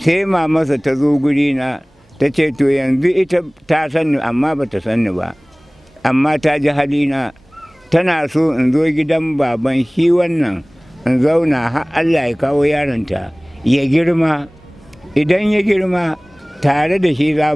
sai mamarsa ta zo gurina ta ce to yanzu ita ta sanni amma ba ta sanni ba, amma ta ji halina, tana so in zo gidan baban shi wannan in zauna har Allah ya kawo yaronta ya girma, idan ya girma tare da shi za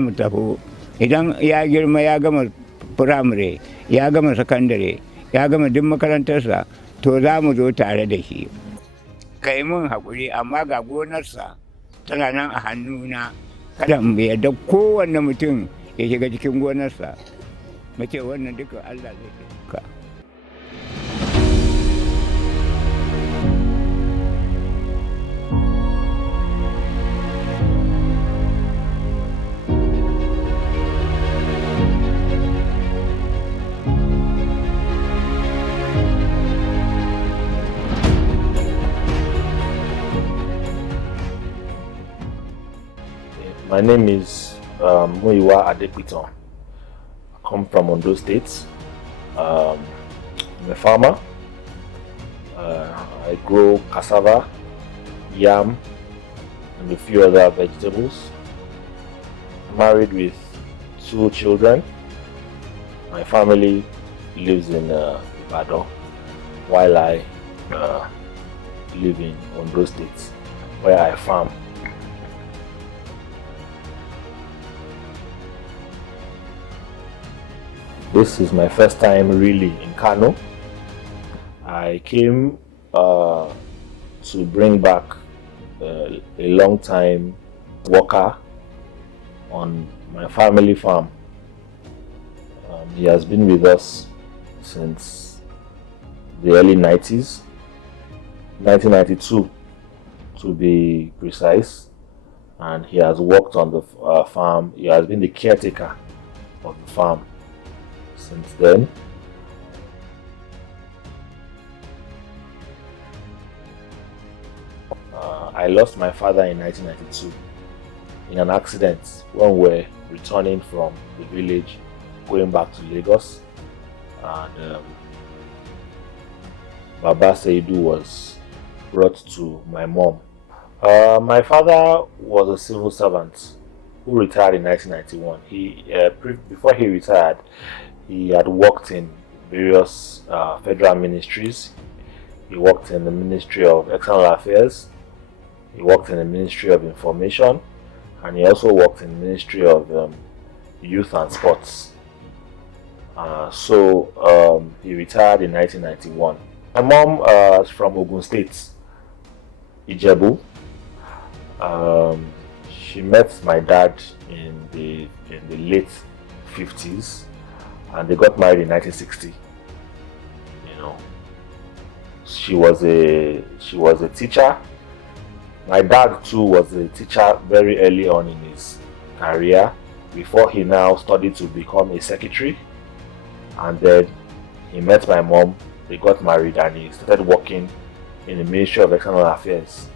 mu taho, idan ya girma ya gama firamare ya gama sakandare ya gama duk makarantarsa to za mu zo tare da shi. Kai mun haƙuri amma ga gonarsa tana nan a hannuna, kada in yarda kowanne mutum ya shiga cikin gonarsa, mace wannan duka Allah zai taimaka. My name is Muyiwa Adepiton. I come from Ondo State. I'm a farmer. I grow cassava, yam, and a few other vegetables. I'm married with 2 children. My family lives in Ibadan, while I live in Ondo State, where I farm. This is my first time really in Kano. I came to bring back a long time worker on my family farm. He has been with us since the early 90s, 1992 to be precise, and he has worked on the farm. He has been the caretaker of the farm since then. I lost my father in 1992 in an accident when we were returning from the village going back to Lagos, and Baba Seidu was brought to my mom. My father was a civil servant who retired in 1991. Before he retired, he had worked in various federal ministries. He worked in the Ministry of External Affairs, he worked in the Ministry of Information, and he also worked in the Ministry of Youth and Sports. He retired in 1991. My mom is from Ogun State, Ijebu. She met my dad in the late 50s, and they got married in 1960. You know, she was a teacher. My dad too was a teacher very early on in his career, before he now studied to become a secretary. And then he met my mom, they got married, and he started working in the Ministry of External Affairs.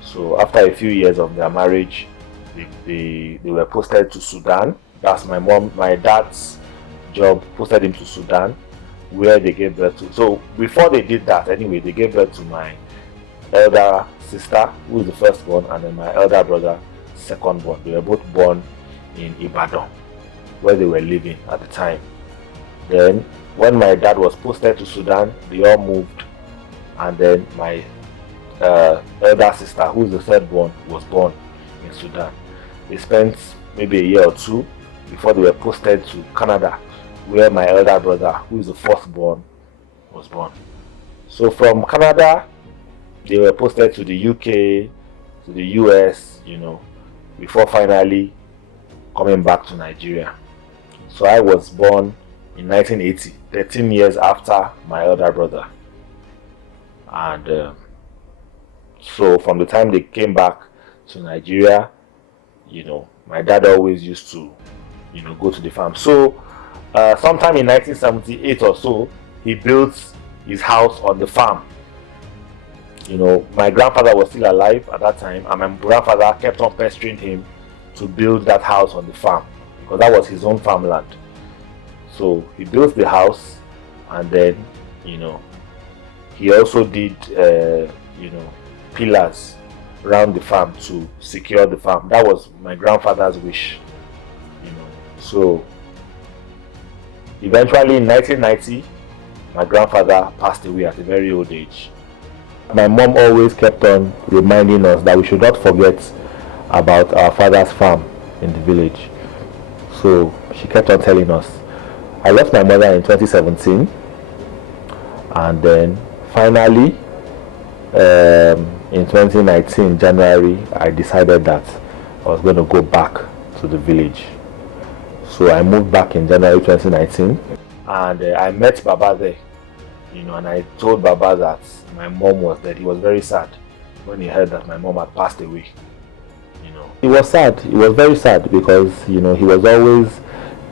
So after a few years of their marriage, they were posted to Sudan. That's my dad's job, posted him to Sudan, where they gave birth to. So before they did that, anyway, they gave birth to my elder sister, who is the firstborn, and then my elder brother, secondborn. They were both born in Ibadan, where they were living at the time. Then when my dad was posted to Sudan, they all moved, and then my elder sister, who is the thirdborn, was born in Sudan. They spent maybe a year or two before they were posted to Canada, where my elder brother, who is the fourthborn, was born. So from Canada, they were posted to the UK, to the US, you know, before finally coming back to Nigeria. So I was born in 1980, 13 years after my elder brother. And so from the time they came back to Nigeria, you know, my dad always used to, you know, go to the farm. So sometime in 1978 or so, he built his house on the farm. You know, my grandfather was still alive at that time, and my grandfather kept on pestering him to build that house on the farm, because that was his own farmland. So he built the house, and then, you know, he also did, you know, pillars around the farm to secure the farm. That was my grandfather's wish, you know. So eventually in 1990, my grandfather passed away at a very old age. My mom always kept on reminding us that we should not forget about our father's farm in the village. So she kept on telling us. I lost my mother in 2017, and then finally in 2019 January I decided that I was going to go back to the village. So I moved back in January 2019, and I met Baba there, you know, and I told Baba that my mom was dead. He was very sad when he heard that my mom had passed away. You know, he was sad. He was very sad because, you know, he was always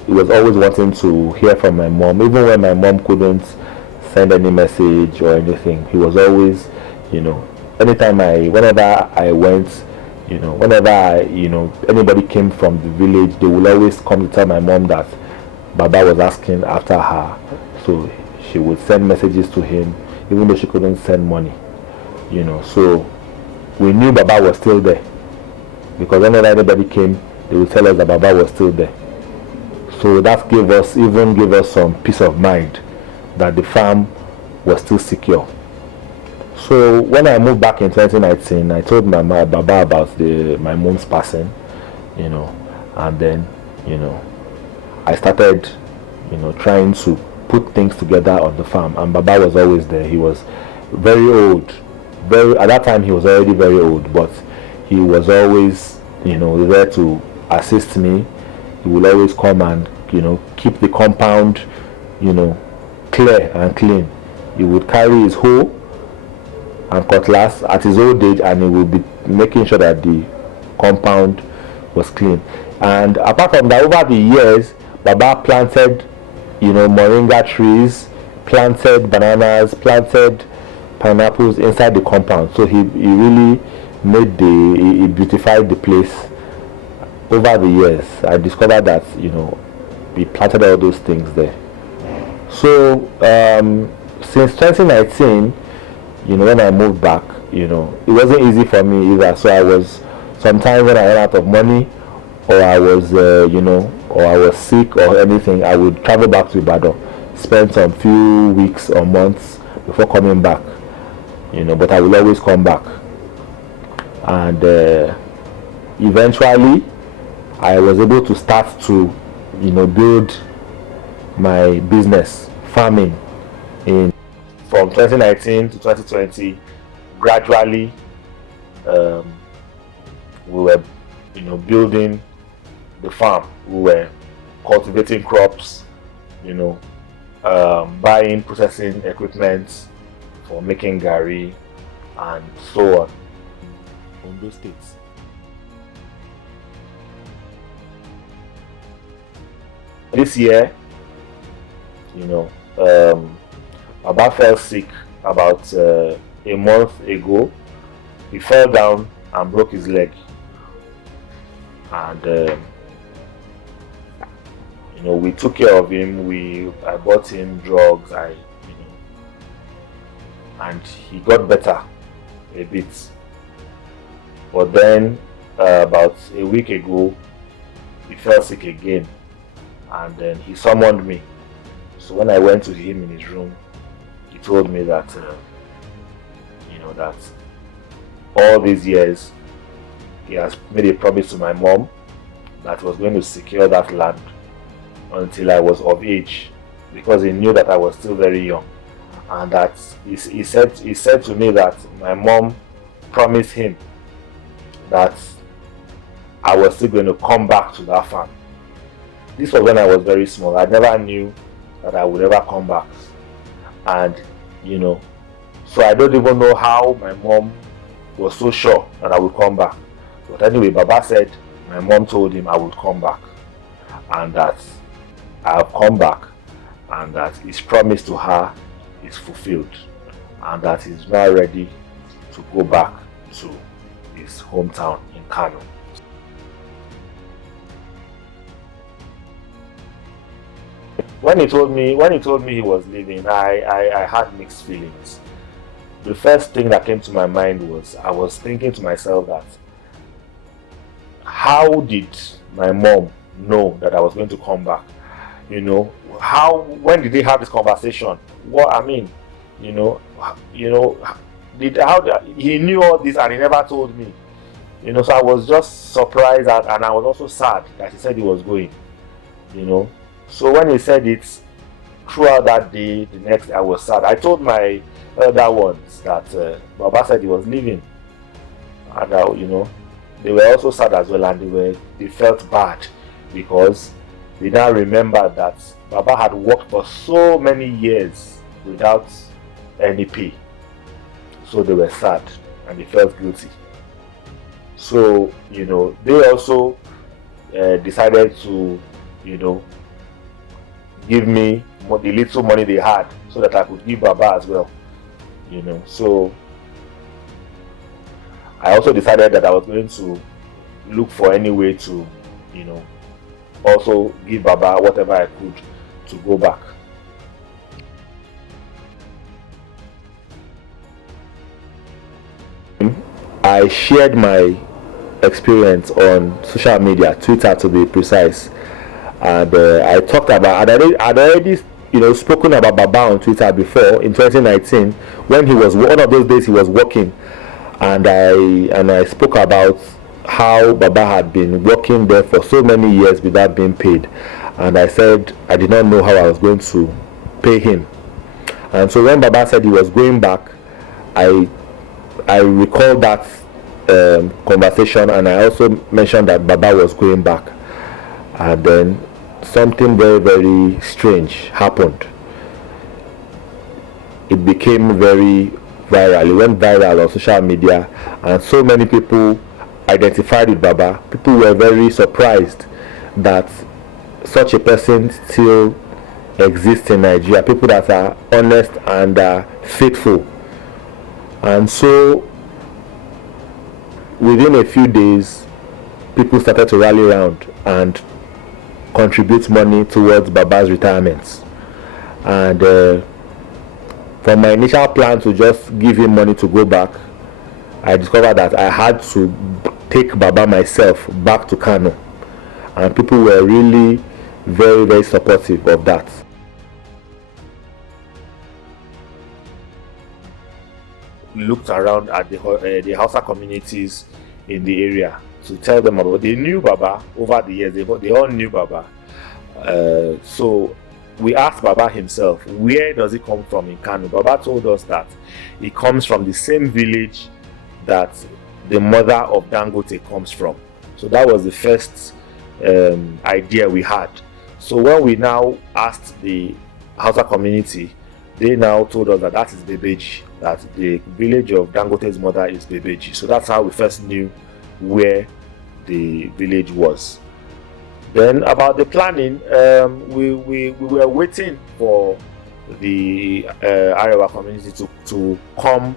wanting to hear from my mom, even when my mom couldn't send any message or anything. He was always, you know, whenever I went, you know, anybody came from the village, they would always come to tell my mom that Baba was asking after her. So she would send messages to him, even though she couldn't send money, you know. So we knew Baba was still there, because whenever anybody came, they would tell us that Baba was still there. So that gave us some peace of mind that the farm was still secure. So when I moved back in 2019, I told my Baba about my mom's passing, you know, and then, you know, I started, you know, trying to put things together on the farm, and Baba was always there. He was very old, at that time he was already very old, but he was always, you know, there to assist me. He would always come and, you know, keep the compound, you know, clear and clean. He would carry his hoe and cutlass at his old age, and he would be making sure that the compound was clean. And apart from that, over the years, Baba planted, you know, moringa trees, planted bananas, planted pineapples inside the compound. So he really he beautified the place. Over the years, I discovered that, you know, we planted all those things there. So since 2019, you know, when I moved back, you know, it wasn't easy for me either. So sometimes when I ran out of money, or I was you know, or I was sick or anything, I would travel back to Ibadan, spend some few weeks or months before coming back, you know, but I will always come back. And eventually I was able to start to, you know, build my business, farming, from 2019 to 2020. Gradually we were, you know, building the farm. We were cultivating crops, you know, buying processing equipment for making gari and so on in those states. This year, you know, Baba fell sick about a month ago. He fell down and broke his leg, and you know, we took care of him. I bought him drugs. You know, and he got better a bit. But then about a week ago, he fell sick again, and then he summoned me. So when I went to him in his room, he told me that you know, that all these years he has made a promise to my mom that he was going to secure that land until I was of age, because he knew that I was still very young, and that he said to me that my mom promised him that I was still going to come back to that farm. This was when I was very small. I never knew that I would ever come back, and you know, so I don't even know how my mom was so sure that I would come back. But anyway, Baba said my mom told him I would come back, and that I have come back, and that his promise to her is fulfilled, and that he's now ready to go back to his hometown in Kano. When he told me he was leaving, I had mixed feelings, the first thing that came to my mind was, I was thinking to myself that, how did my mom know that I was going to come back? When did they have this conversation? What I mean, you know, he knew all this and he never told me. So I was just surprised and I was also sad that he said he was going. So when he said it, throughout that day, the next day, I was sad. I told my elder ones that Baba said he was leaving, and they were also sad as well, and they felt bad because they now remembered that Baba had worked for so many years without any pay. So they were sad and they felt guilty. So they also decided to give me the little money they had so that I could give Baba as well. So I also decided that I was going to look for any way to also give Baba whatever I could to go back. I shared my experience on social media, Twitter to be precise, and I talked about, I'd already spoken about Baba on Twitter before in 2019 when he was one of those days he was working, and I spoke about how Baba had been working there for so many years without being paid, and I said I did not know how I was going to pay him. And so when Baba said he was going back, I recalled that conversation, and I also mentioned that Baba was going back, and then something very, very strange happened. It became very viral. It went viral on social media, and so many people identified with Baba. People were very surprised that such a person still exists in Nigeria. People that are honest and faithful. And so within a few days, people started to rally around and contribute money towards Baba's retirement. And from my initial plan to just give him money to go back, I discovered that I had to take Baba myself back to Kano, and people were really very, very supportive of that. Looked around at the Hausa communities in the area to tell them about. They knew Baba over the years. They all knew Baba. So we asked Baba himself, where does he come from in Kano? Baba told us that he comes from the same village that the mother of Dangote comes from. So that was the first idea we had. So when we now asked the Hausa community, they now told us that is Bebeji, that the village of Dangote's mother is Bebeji. So that's how we first knew where the village was. Then about the planning, we were waiting for the Arewa community to come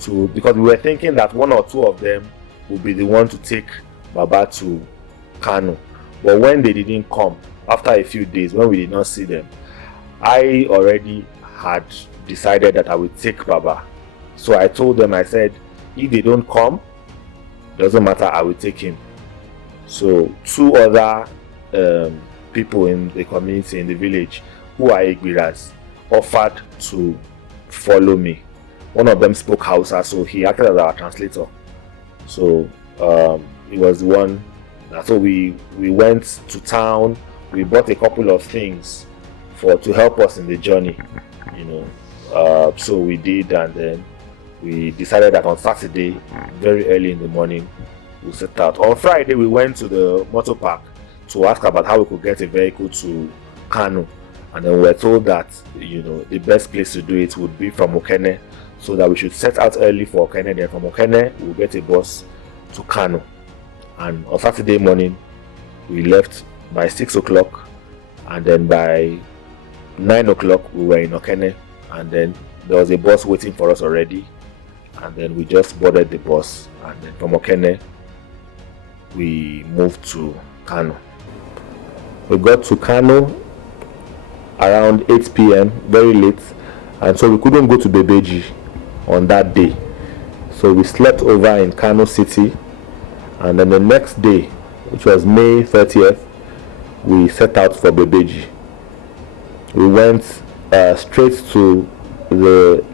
to, because we were thinking that one or two of them would be the one to take Baba to Kano. But when they didn't come, after a few days, when we did not see them, I already had decided that I would take Baba. So I told them, I said, if they don't come, doesn't matter, I will take him. So two other people in the community, in the village, who are Igbiras, offered to follow me. One of them spoke Hausa, so he acted as our translator. So he was the one. So we went to town. We bought a couple of things to help us in the journey, so we did, and then we decided that on Saturday, very early in the morning, we'll set out. On Friday, we went to the motor park to ask about how we could get a vehicle to Kano, and then we were told that the best place to do it would be from Okene, so that we should set out early for Okene. Then from Okene, we'll get a bus to Kano. And on Saturday morning, we left by 6 o'clock, and then by 9 o'clock we were in Okene, and then there was a bus waiting for us already, and then we just boarded the bus, and then from Okene we moved to Kano. We got to Kano around 8 p.m, very late, and so we couldn't go to Bebeji on that day. So we slept over in Kano City, and then the next day, which was May 30th, we set out for Bebeji. We went straight to the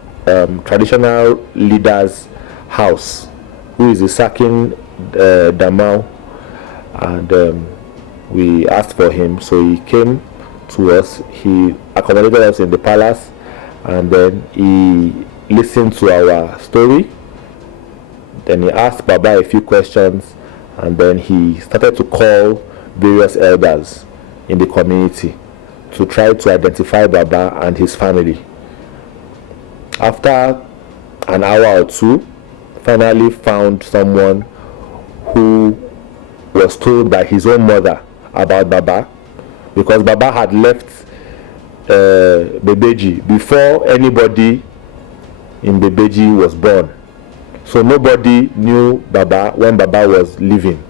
traditional leader's house, who is the Sakin Damau, and we asked for him. So he came to us, he accommodated us in the palace, and then he listened to our story. Then he asked Baba a few questions, and then he started to call various elders in the community to try to identify Baba and his family. After an hour or two, finally found someone who was told by his own mother about Baba, because Baba had left Bebeji before anybody in Bebeji was born. So nobody knew Baba when Baba was living.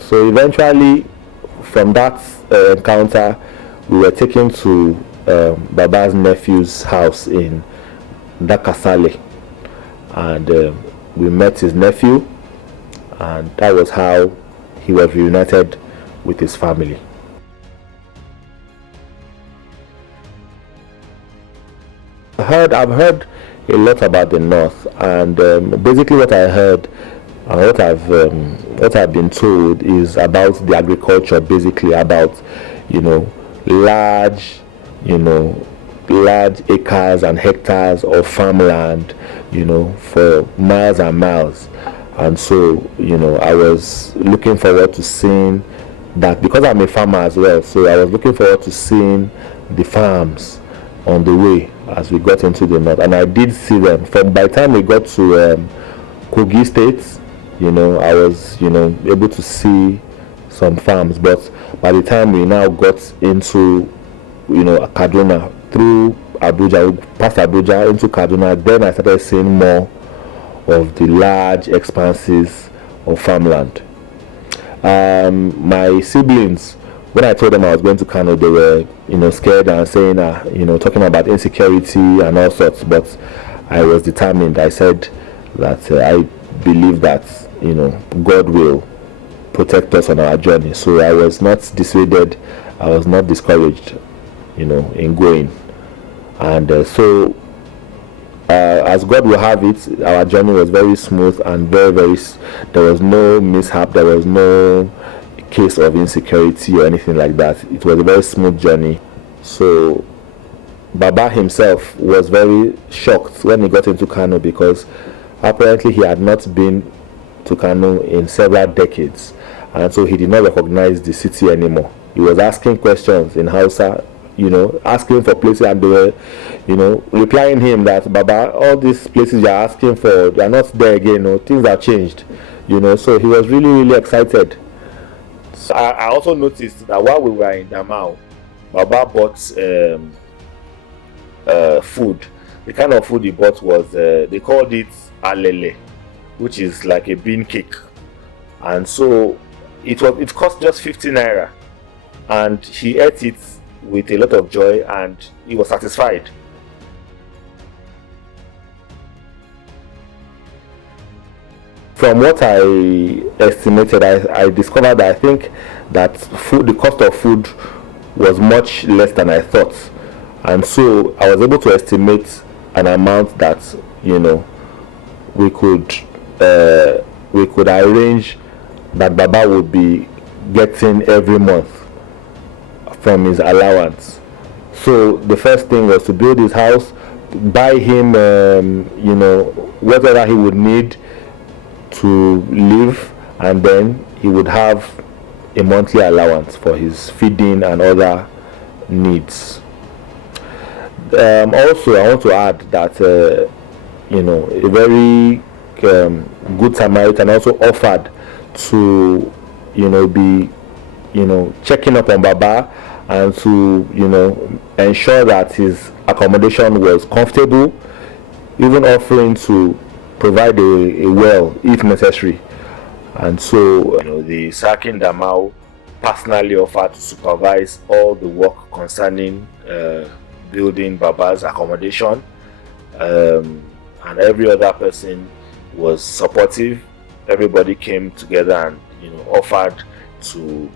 So eventually, from that encounter, we were taken to Baba's nephew's house in Dakasale, and we met his nephew, and that was how he was reunited with his family. I've heard a lot about the North, and basically what I heard and what I've been told is about the agriculture, basically about large acres and hectares of farmland, for miles and miles. And so I was looking forward to seeing that, because I'm a farmer as well. So I was looking forward to seeing the farms on the way as we got into the north, and I did see them. By the time we got to Kogi State, I was able to see some farms. But by the time we now got into Kaduna, through Abuja, past Abuja into Kaduna, then I started seeing more of the large expanses of farmland. My siblings, when I told them I was going to Kano, they were scared and saying talking about insecurity and all sorts. But I was determined. I said that I believe that God will protect us on our journey. So I was not dissuaded, I was not discouraged in going. And so as God will have it, our journey was very smooth and very, there was no mishap, there was no case of insecurity or anything like that. It was a very smooth journey. So Baba himself was very shocked when he got into Kano, because apparently he had not been to Kano in several decades, and so he did not recognize the city anymore. He was asking questions in Hausa, asking for places, and they were replying him that, Baba, all these places you're asking for, they are not there again, things have changed. So he was really, really excited. So I also noticed that while we were in Damau, Baba bought food. The kind of food he bought was, they called it alele, which is like a bean cake. And so it cost just 50 naira. And he ate it with a lot of joy, and he was satisfied. From what I estimated, I discovered that I think that the cost of food was much less than I thought, and so I was able to estimate an amount that we could arrange that Baba would be getting every month from his allowance. So the first thing was to build his house, buy him whatever he would need to live, and then he would have a monthly allowance for his feeding and other needs. Also, I want to add that a very good Samaritan also offered to be checking up on Baba, and to ensure that his accommodation was comfortable, even offering to provide a well if necessary. And so the Sakin Damau personally offered to supervise all the work concerning building Baba's accommodation, and and every other person was supportive. Everybody came together and offered to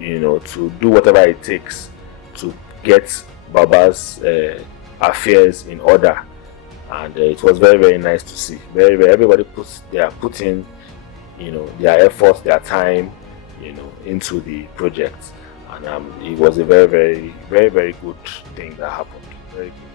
to do whatever it takes to get Baba's affairs in order. And it was very, very nice to see. Everybody put in their efforts, their time into the project, and it was a very, very, very, very good thing that happened. Very good.